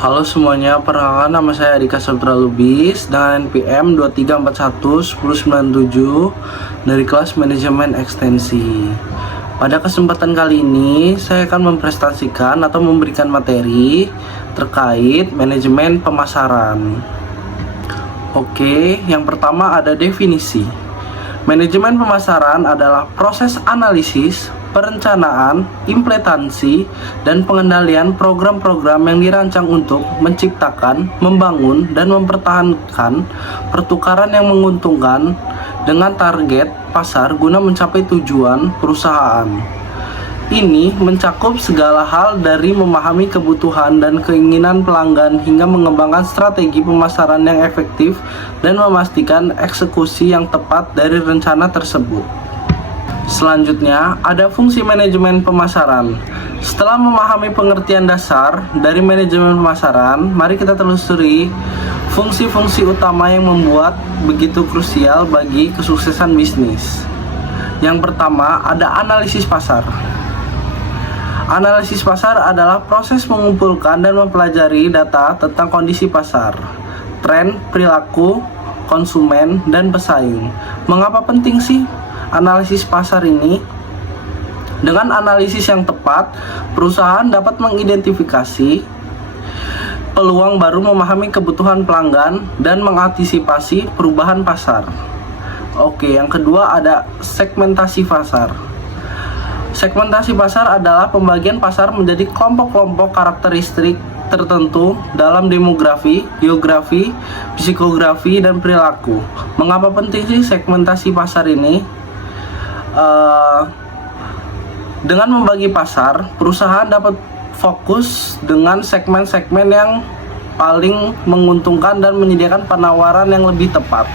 Halo semuanya, perkenalkan nama saya Dika Saputra Lubis dengan NPM 23411097 dari kelas Manajemen Ekstensi. Pada kesempatan kali ini, saya akan mempresentasikan atau memberikan materi terkait manajemen pemasaran. Oke, yang pertama ada definisi. Manajemen pemasaran adalah proses analisis, perencanaan, implementasi, dan pengendalian program-program yang dirancang untuk menciptakan, membangun, dan mempertahankan pertukaran yang menguntungkan dengan target pasar guna mencapai tujuan perusahaan. Ini mencakup segala hal dari memahami kebutuhan dan keinginan pelanggan hingga mengembangkan strategi pemasaran yang efektif dan memastikan eksekusi yang tepat dari rencana tersebut. Selanjutnya, ada fungsi manajemen pemasaran. Setelah memahami pengertian dasar dari manajemen pemasaran, mari kita telusuri fungsi-fungsi utama yang membuat begitu krusial bagi kesuksesan bisnis. Yang pertama, ada analisis pasar. Analisis pasar adalah proses mengumpulkan dan mempelajari data tentang kondisi pasar, tren, perilaku, konsumen, dan pesaing. Mengapa penting sih analisis pasar ini? Dengan analisis yang tepat, perusahaan dapat mengidentifikasi peluang baru, memahami kebutuhan pelanggan, dan mengantisipasi perubahan pasar. Oke, yang kedua ada segmentasi pasar. Segmentasi pasar adalah pembagian pasar menjadi kelompok-kelompok karakteristik tertentu dalam demografi, geografi, psikografi, dan perilaku. Mengapa penting sih segmentasi pasar ini? Dengan membagi pasar, perusahaan dapat fokus dengan segmen-segmen yang paling menguntungkan dan menyediakan penawaran yang lebih tepat.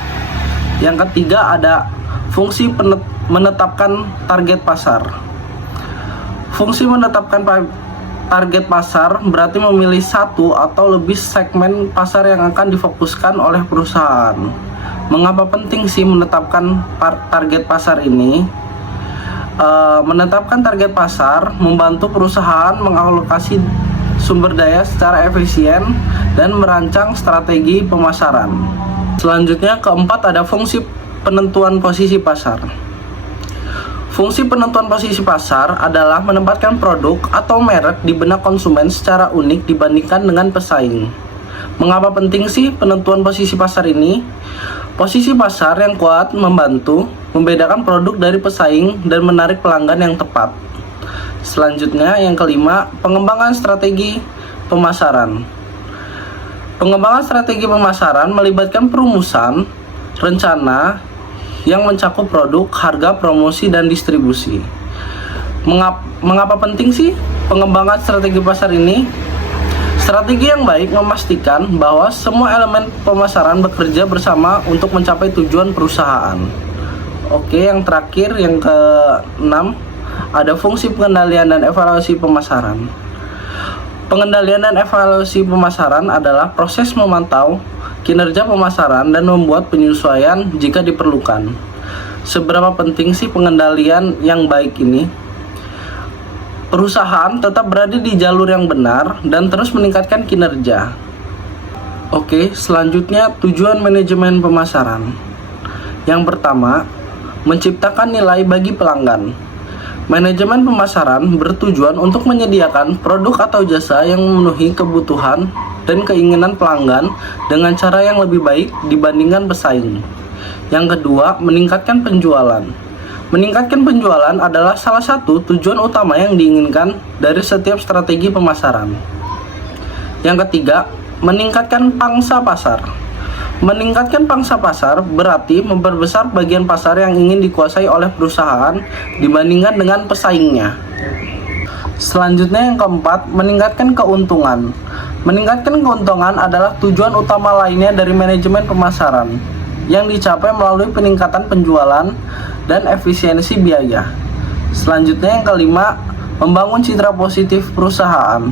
Yang ketiga ada fungsi menetapkan target pasar. Fungsi menetapkan target pasar berarti memilih satu atau lebih segmen pasar yang akan difokuskan oleh perusahaan. Mengapa penting sih menetapkan target pasar ini? Menetapkan target pasar membantu perusahaan mengalokasi sumber daya secara efisien dan merancang strategi pemasaran. Selanjutnya, keempat ada fungsi penentuan posisi pasar. Fungsi penentuan posisi pasar adalah menempatkan produk atau merek di benak konsumen secara unik dibandingkan dengan pesaing. Mengapa penting sih penentuan posisi pasar ini? Posisi pasar yang kuat membantu membedakan produk dari pesaing dan menarik pelanggan yang tepat. Selanjutnya, yang kelima, pengembangan strategi pemasaran. Pengembangan strategi pemasaran melibatkan perumusan, rencana yang mencakup produk, harga, promosi, dan distribusi. Mengapa penting sih pengembangan strategi pasar ini? Strategi yang baik memastikan bahwa semua elemen pemasaran bekerja bersama untuk mencapai tujuan perusahaan. Oke, yang terakhir, yang keenam, ada fungsi pengendalian dan evaluasi pemasaran. Pengendalian dan evaluasi pemasaran adalah proses memantau kinerja pemasaran dan membuat penyesuaian jika diperlukan. Seberapa penting sih pengendalian yang baik ini? Perusahaan tetap berada di jalur yang benar dan terus meningkatkan kinerja. Oke, selanjutnya tujuan manajemen pemasaran. Yang pertama, menciptakan nilai bagi pelanggan. Manajemen pemasaran bertujuan untuk menyediakan produk atau jasa yang memenuhi kebutuhan dan keinginan pelanggan dengan cara yang lebih baik dibandingkan pesaing. Yang kedua, meningkatkan penjualan. Meningkatkan penjualan adalah salah satu tujuan utama yang diinginkan dari setiap strategi pemasaran. Yang ketiga, meningkatkan pangsa pasar. Meningkatkan pangsa pasar berarti memperbesar bagian pasar yang ingin dikuasai oleh perusahaan dibandingkan dengan pesaingnya. Selanjutnya, yang keempat, meningkatkan keuntungan. Meningkatkan keuntungan adalah tujuan utama lainnya dari manajemen pemasaran yang dicapai melalui peningkatan penjualan dan efisiensi biaya. Selanjutnya, yang kelima, membangun citra positif perusahaan.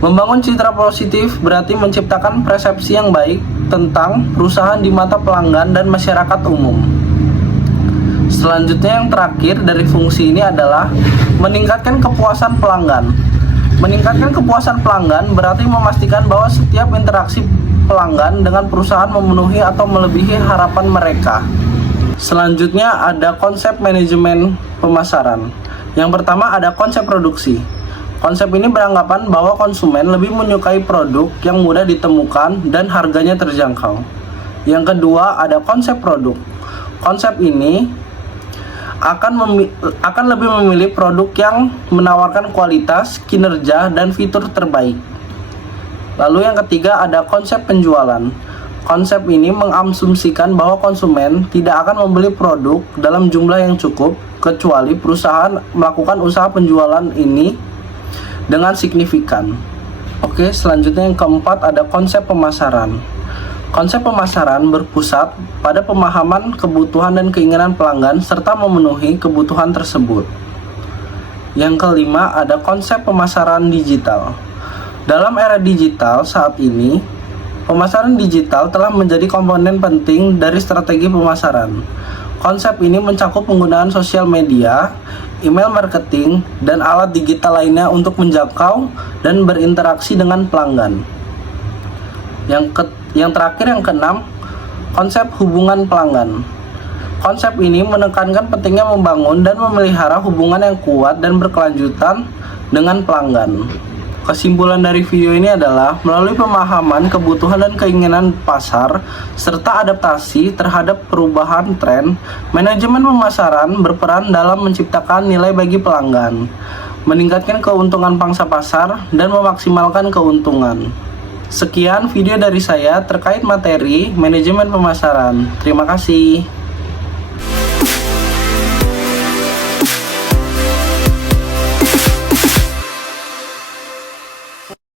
Membangun citra positif berarti menciptakan persepsi yang baik tentang perusahaan di mata pelanggan dan masyarakat umum. Selanjutnya, yang terakhir dari fungsi ini adalah meningkatkan kepuasan pelanggan. Meningkatkan kepuasan pelanggan berarti memastikan bahwa setiap interaksi pelanggan dengan perusahaan memenuhi atau melebihi harapan mereka. Selanjutnya ada konsep manajemen pemasaran. Yang pertama ada konsep produksi. Konsep ini beranggapan bahwa konsumen lebih menyukai produk yang mudah ditemukan dan harganya terjangkau. Yang kedua ada konsep produk. Konsep ini akan lebih memilih produk yang menawarkan kualitas, kinerja, dan fitur terbaik. Lalu yang ketiga ada konsep penjualan. Konsep ini mengasumsikan bahwa konsumen tidak akan membeli produk dalam jumlah yang cukup kecuali perusahaan melakukan usaha penjualan ini dengan signifikan. Oke, selanjutnya yang keempat ada konsep pemasaran. Konsep pemasaran berpusat pada pemahaman kebutuhan dan keinginan pelanggan serta memenuhi kebutuhan tersebut. Yang kelima ada konsep pemasaran digital. Dalam era digital saat ini, pemasaran digital telah menjadi komponen penting dari strategi pemasaran. Konsep ini mencakup penggunaan sosial media, email marketing, dan alat digital lainnya untuk menjangkau dan berinteraksi dengan pelanggan. Yang terakhir yang keenam, konsep hubungan pelanggan. Konsep ini menekankan pentingnya membangun dan memelihara hubungan yang kuat dan berkelanjutan dengan pelanggan. Kesimpulan dari video ini adalah melalui pemahaman kebutuhan dan keinginan pasar serta adaptasi terhadap perubahan tren, manajemen pemasaran berperan dalam menciptakan nilai bagi pelanggan, meningkatkan keuntungan pangsa pasar, dan memaksimalkan keuntungan. Sekian video dari saya terkait materi manajemen pemasaran. Terima kasih.